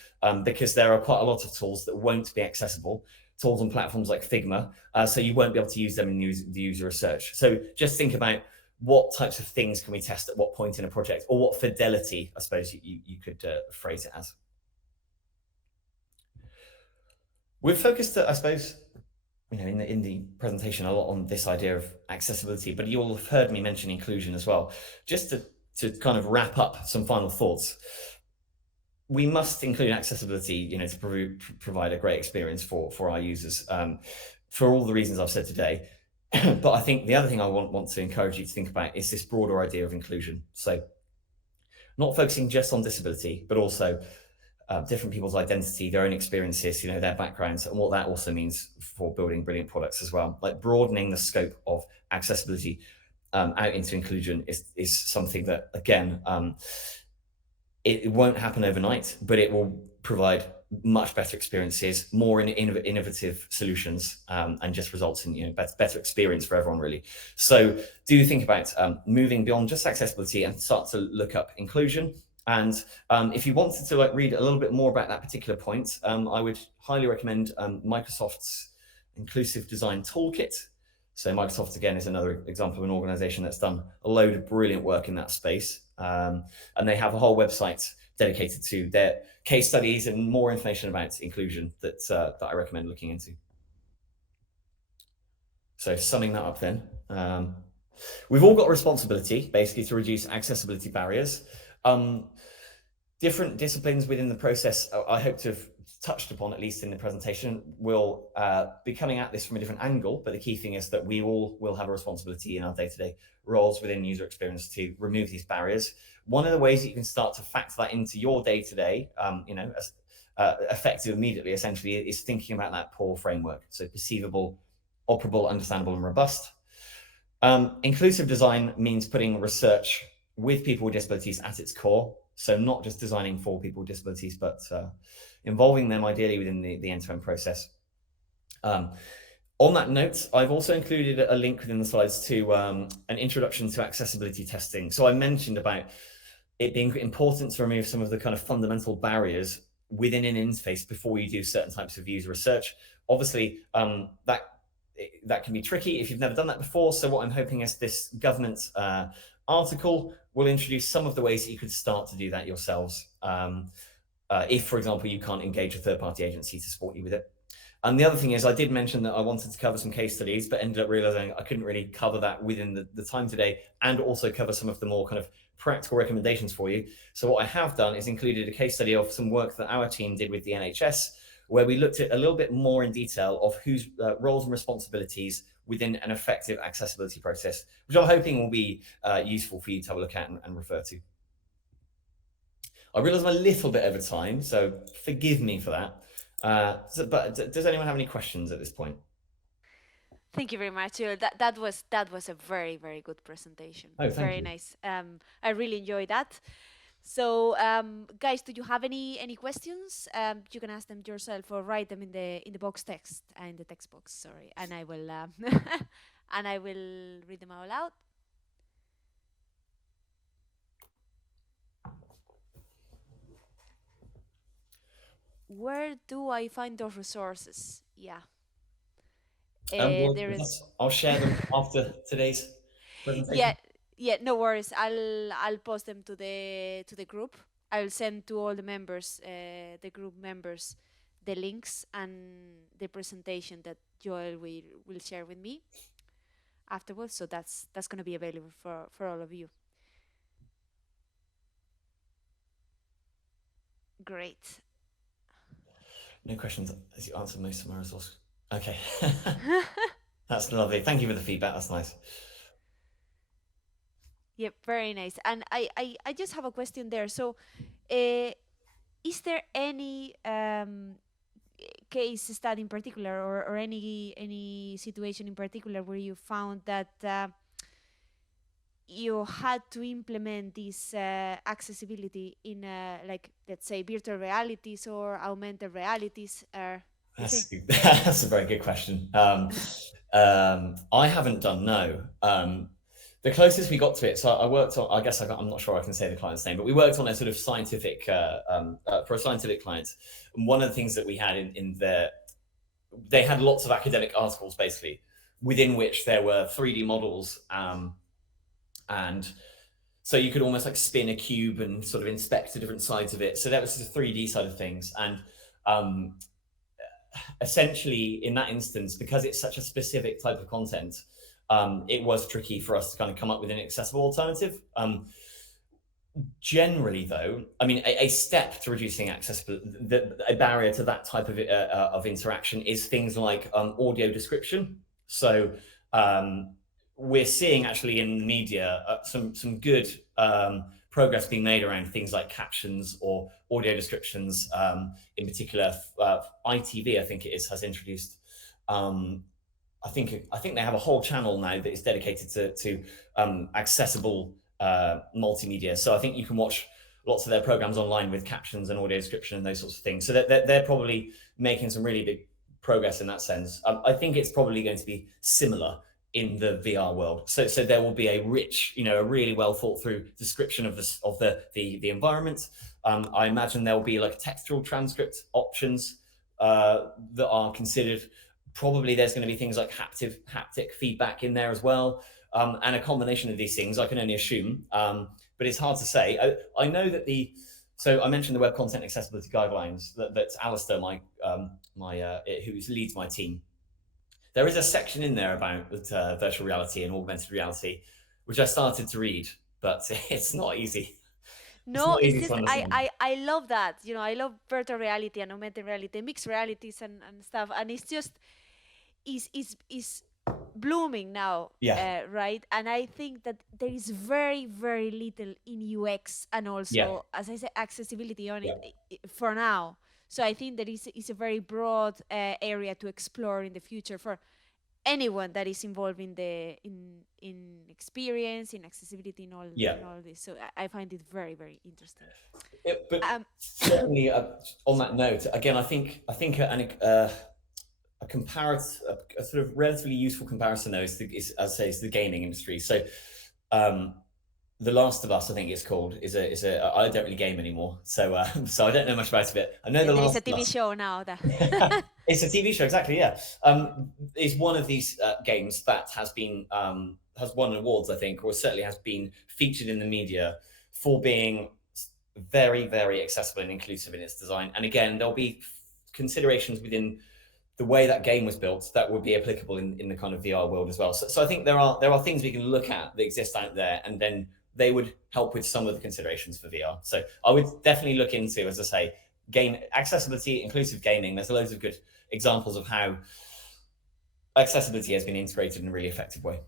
because there are quite a lot of tools that won't be accessible, tools on platforms like Figma, so you won't be able to use them in the user research. So just think about what types of things can we test at what point in a project, or what fidelity, I suppose you could phrase it as. We've focused, I suppose, in the presentation a lot on this idea of accessibility, but you'll have heard me mention inclusion as well. Just to kind of wrap up some final thoughts. We must include accessibility, to provide a great experience for our users, for all the reasons I've said today. But I think the other thing I want to encourage you to think about is this broader idea of inclusion. So not focusing just on disability, but also different people's identity, their own experiences, their backgrounds, and what that also means for building brilliant products as well. Like broadening the scope of accessibility out into inclusion is something that, again, it won't happen overnight, but it will provide much better experiences, more innovative solutions, and just results in better experience for everyone, really. So do think about moving beyond just accessibility and start to look up inclusion. And if you wanted to read a little bit more about that particular point, I would highly recommend Microsoft's Inclusive Design Toolkit. So Microsoft, again, is another example of an organization that's done a load of brilliant work in that space. And they have a whole website dedicated to their case studies and more information about inclusion that I recommend looking into. So summing that up then, we've all got a responsibility basically to reduce accessibility barriers. Different disciplines within the process, I hope to have touched upon, at least in the presentation, will be coming at this from a different angle, but the key thing is that we all will have a responsibility in our day-to-day roles within user experience to remove these barriers. One of the ways that you can start to factor that into your day-to-day, effective immediately, essentially, is thinking about that PAW framework. So perceivable, operable, understandable, and robust. Inclusive design means putting research with people with disabilities at its core. So not just designing for people with disabilities, but involving them ideally within the end-to-end process. On that note, I've also included a link within the slides to an introduction to accessibility testing. So I mentioned about it being important to remove some of the kind of fundamental barriers within an interface before you do certain types of user research. Obviously, that can be tricky if you've never done that before. So what I'm hoping is this government article will introduce some of the ways that you could start to do that yourselves. If, for example, you can't engage a third-party agency to support you with it. And the other thing is, I did mention that I wanted to cover some case studies, but ended up realizing I couldn't really cover that within the time today, and also cover some of the more kind of practical recommendations for you. So what I have done is included a case study of some work that our team did with the NHS, where we looked at a little bit more in detail of whose roles and responsibilities within an effective accessibility process, which I'm hoping will be useful for you to have a look at and refer to. I realize I'm a little bit over time, so forgive me for that. But does anyone have any questions at this point? Thank you very much. That was a very, very good presentation. Oh, thank Very you. nice. I really enjoyed that. So, guys, do you have any questions? You can ask them yourself or write them in the box text in the text box. Sorry, and I will and I will read them out loud. Where do I find those resources? Yeah. There is. I'll share them after today's presentation. Yeah, yeah, no worries. I'll post them to the group. I'll send to all the members, the group members, the links and the presentation that Joel will share with me afterwards. So that's going to be available for all of you. Great. No questions as you answered most of my resources. Okay. That's lovely. Thank you for the feedback. That's nice. Yep, very nice. And I just have a question there. So, is there any case study in particular, or any situation in particular where you found that you had to implement this accessibility in like, let's say, virtual realities or augmented realities? That's a very good question. I haven't done, no. The closest we got to it, so I worked on, I guess I'm not sure I can say the client's name, but we worked on a sort of scientific, for a scientific client. And one of the things that we had in there, they had lots of academic articles basically, within which there were 3D models. And so you could almost like spin a cube and sort of inspect the different sides of it. So that was the 3D side of things. And essentially in that instance, because it's such a specific type of content, it was tricky for us to kind of come up with an accessible alternative. Generally, though, I mean, a step to reducing accessibility, a barrier to that type of interaction is things like audio description. So we're seeing actually in the media some good progress being made around things like captions or audio descriptions. In particular, ITV, I think it is, has introduced. I think they have a whole channel now that is dedicated to accessible multimedia. So I think you can watch lots of their programs online with captions and audio description and those sorts of things. So they're probably making some really big progress in that sense. I think it's probably going to be similar in the VR world. So there will be a rich, a really well thought through description of the environment. I imagine there will be like textual transcript options that are considered. Probably there's going to be things like haptic feedback in there as well, and a combination of these things. I can only assume, but it's hard to say. I know that so I mentioned the Web Content Accessibility Guidelines that Alistair, who leads my team. There is a section in there about virtual reality and augmented reality, which I started to read, but it's not easy. No, it's To just understand. I love that. I love virtual reality and augmented reality, mixed realities and stuff. And it's just is blooming now. Yeah. Right. And I think that there is very, very little in UX and also, as I said, accessibility on it for now. So I think that is a very broad area to explore in the future for anyone that is involved in experience, in accessibility, in all this. So I find it very, very interesting. But certainly on that note, again, I think a sort of relatively useful comparison though is the gaming industry. So The Last of Us, I think it's called, is a I don't really game anymore, so I don't know much about it. I know there is a TV show now that it's a TV show, exactly. Yeah, it's one of these games that has won awards, I think, or certainly has been featured in the media for being very, very accessible and inclusive in its design. And again, there'll be considerations within the way that game was built that would be applicable in the kind of VR world as well. So I think there are things we can look at that exist out there, and then they would help with some of the considerations for VR. So I would definitely look into, as I say, game accessibility, inclusive gaming. There's loads of good examples of how accessibility has been integrated in a really effective way.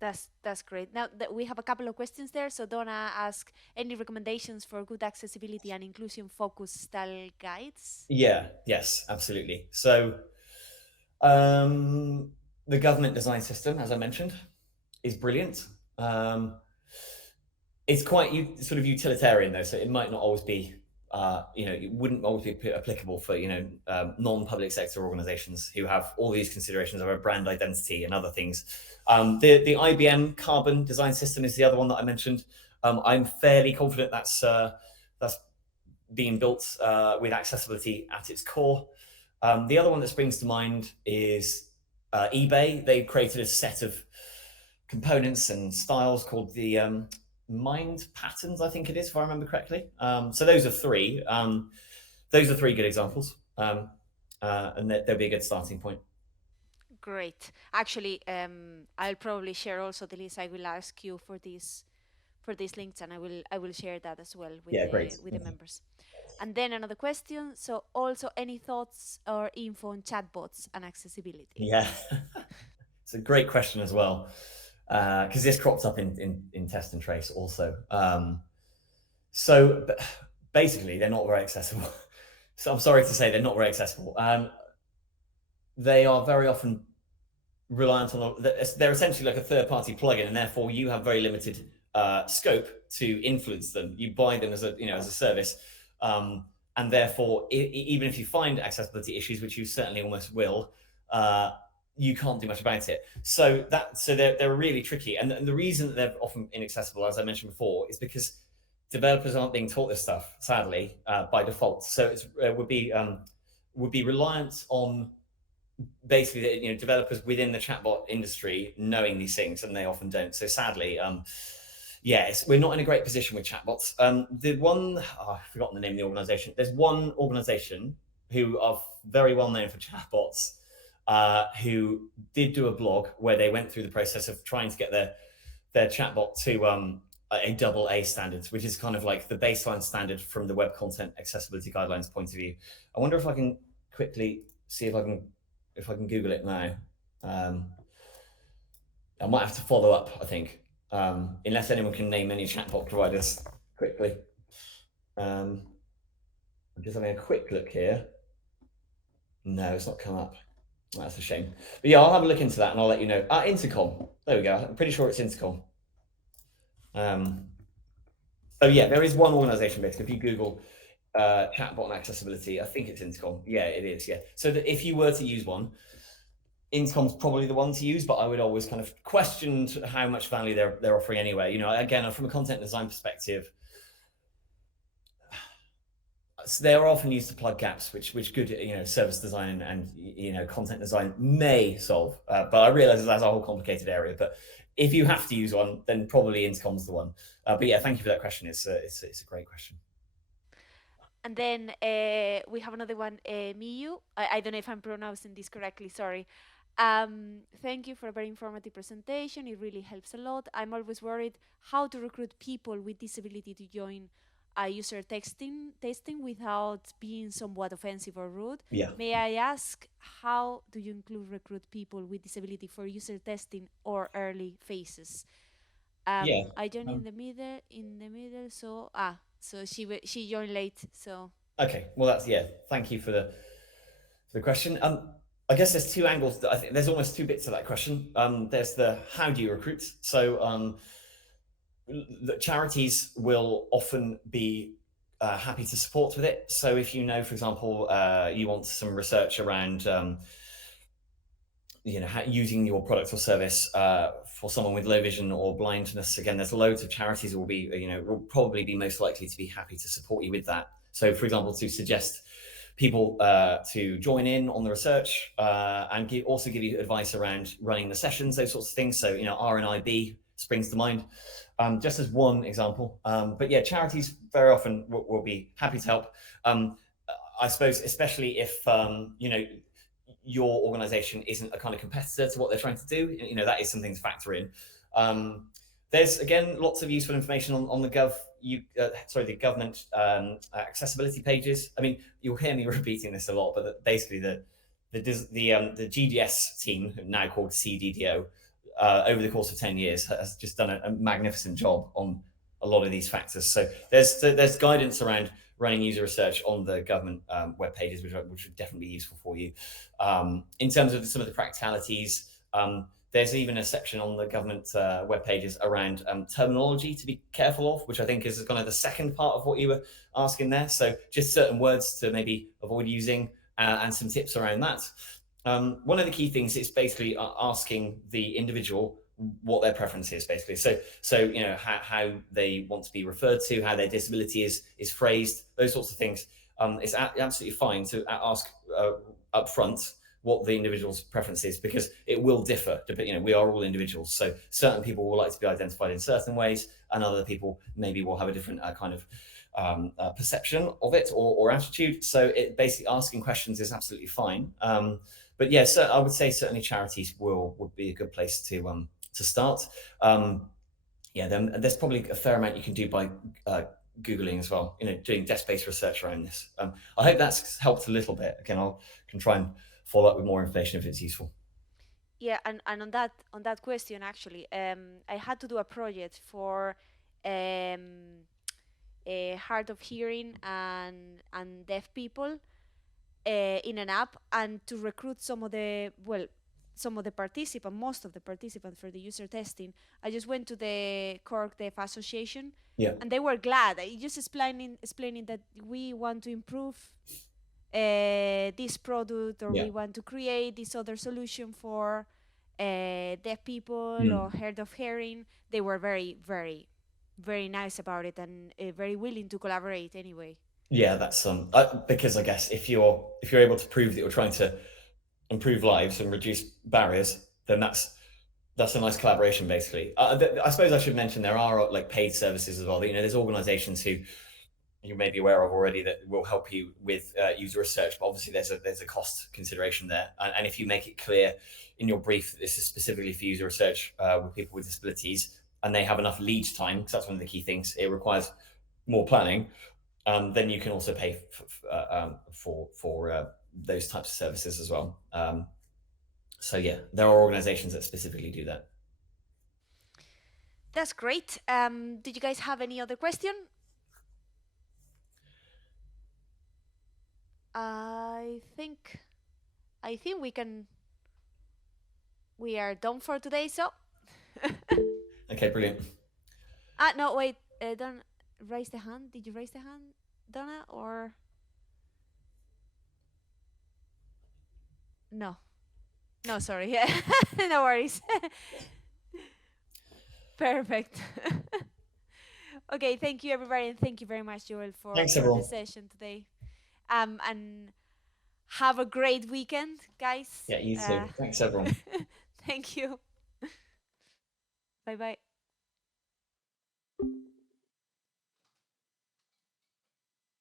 That's great. Now that we have a couple of questions there, so Donna asked any recommendations for good accessibility and inclusion focused style guides. Yes, absolutely. So the government design system, as I mentioned, is brilliant. It's quite sort of utilitarian though, so it might not always be it wouldn't always be applicable for non-public sector organizations who have all these considerations of a brand identity and other things. The IBM Carbon design system is the other one that I mentioned. I'm fairly confident that's being built with accessibility at its core. The other one that springs to mind is eBay. They created a set of components and styles called the Mind Patterns, I think it is, if I remember correctly. So those are three. Those are three good examples, and they'll be a good starting point. Great. Actually, I'll probably share also the list. I will ask you for these links, and I will share that as well with the members. And then another question. So also any thoughts or info on chatbots and accessibility? Yeah, it's a great question as well, because this cropped up in Test and Trace also. So basically, they're not very accessible. So I'm sorry to say they're not very accessible. They are very often reliant on, they're essentially like a third-party plugin, and therefore you have very limited scope to influence them. You buy them as a service, and therefore even if you find accessibility issues, which you certainly almost will, you can't do much about it. So they're really tricky, and the reason that they're often inaccessible, as I mentioned before, is because developers aren't being taught this stuff, sadly, by default. So it would be reliant on basically developers within the chatbot industry knowing these things, and they often don't. So sadly, we're not in a great position with chatbots. I've forgotten the name of the organization. There's one organization who are very well known for chatbots, who did do a blog where they went through the process of trying to get their chatbot to a AA standard, which is kind of like the baseline standard from the Web Content Accessibility Guidelines point of view. I wonder if I can quickly see if I can Google it now. I might have to follow up, I think, unless anyone can name any chatbot providers quickly. I'm just having a quick look here. No, it's not come up. That's a shame. But yeah, I'll have a look into that and I'll let you know. Intercom. There we go. I'm pretty sure it's Intercom. Oh yeah, there is one organization basically. If you Google chatbot and accessibility, I think it's Intercom. Yeah, it is. Yeah. So that if you were to use one, Intercom's probably the one to use, but I would always kind of question how much value they're offering anyway. You know, again, from a content design perspective, they're often used to plug gaps, which good service design and content design may solve. But I realize that's a whole complicated area. But if you have to use one, then probably Intercom's the one. But yeah, thank you for that question. It's a great question. And then we have another one, Miyu. I don't know if I'm pronouncing this correctly, sorry. Thank you for a very informative presentation. It really helps a lot. I'm always worried how to recruit people with disability to join a user testing without being somewhat offensive or rude. Yeah. May I ask, how do you recruit people with disability for user testing or early phases? Yeah. I joined in the middle, so she joined late, so Okay. Well, thank you for the question. I guess there's two angles. I think there's almost two bits of that question. There's the how do you recruit? So the charities will often be happy to support with it. So if you know, for example, you want some research around using your product or service for someone with low vision or blindness, again, there's loads of charities will probably be most likely to be happy to support you with that. So, for example, to suggest people to join in on the research and also give you advice around running the sessions, those sorts of things. So, RNIB springs to mind, just as one example. But yeah, charities very often will be happy to help. I suppose, especially if your organization isn't a kind of competitor to what they're trying to do, that is something to factor in. There's again lots of useful information on the the government accessibility pages. I mean, you'll hear me repeating this a lot, but basically the GDS team, now called CDDO, over the course of 10 years has just done a magnificent job on a lot of these factors. So there's guidance around running user research on the government web pages, which would definitely be useful for you. In terms of some of the practicalities, there's even a section on the government web pages around terminology to be careful of, which I think is kind of the second part of what you were asking there. So just certain words to maybe avoid using and some tips around that. One of the key things is basically asking the individual what their preference is, basically. So how they want to be referred to, how their disability is phrased, those sorts of things. It's absolutely fine to ask up front what the individual's preference is, because it will differ. We are all individuals, so certain people will like to be identified in certain ways, and other people maybe will have a different kind of perception of it or attitude. So it basically asking questions is absolutely fine. But yeah, so I would say certainly charities would be a good place to start. Then there's probably a fair amount you can do by Googling as well, doing desk-based research around this. I hope that's helped a little bit. Again, I can try and follow up with more information if it's useful. yeah. And on that question, actually, I had to do a project for hard of hearing and deaf people in an app, and to recruit some of the participants, most of the participants for the user testing. I just went to the Cork Deaf Association, Yeah. and they were glad. I just explaining that we want to improve this product, or Yeah. we want to create this other solution for deaf people or hard of hearing. They were very, very, very nice about it, and very willing to collaborate anyway. Yeah, that's because I guess if you're able to prove that you're trying to improve lives and reduce barriers, then that's a nice collaboration, basically. I suppose I should mention there are like paid services as well. There's organizations who you may be aware of already that will help you with user research, but obviously there's a cost consideration there. And if you make it clear in your brief that this is specifically for user research with people with disabilities, and they have enough lead time, because that's one of the key things, it requires more planning, then you can also pay for those types of services as well. So yeah, there are organizations that specifically do that. That's great. Did you guys have any other question? I think we are done for today. So Okay, brilliant. no, wait. Don't raise the hand? Did you raise the hand, Donna, or no? No, sorry. No worries. Perfect. Okay, thank you everybody, and thank you very much, Joel, Thanks, for the everyone. session today. And have a great weekend, guys. Yeah, you too. Thanks, everyone. Thank you. Bye bye.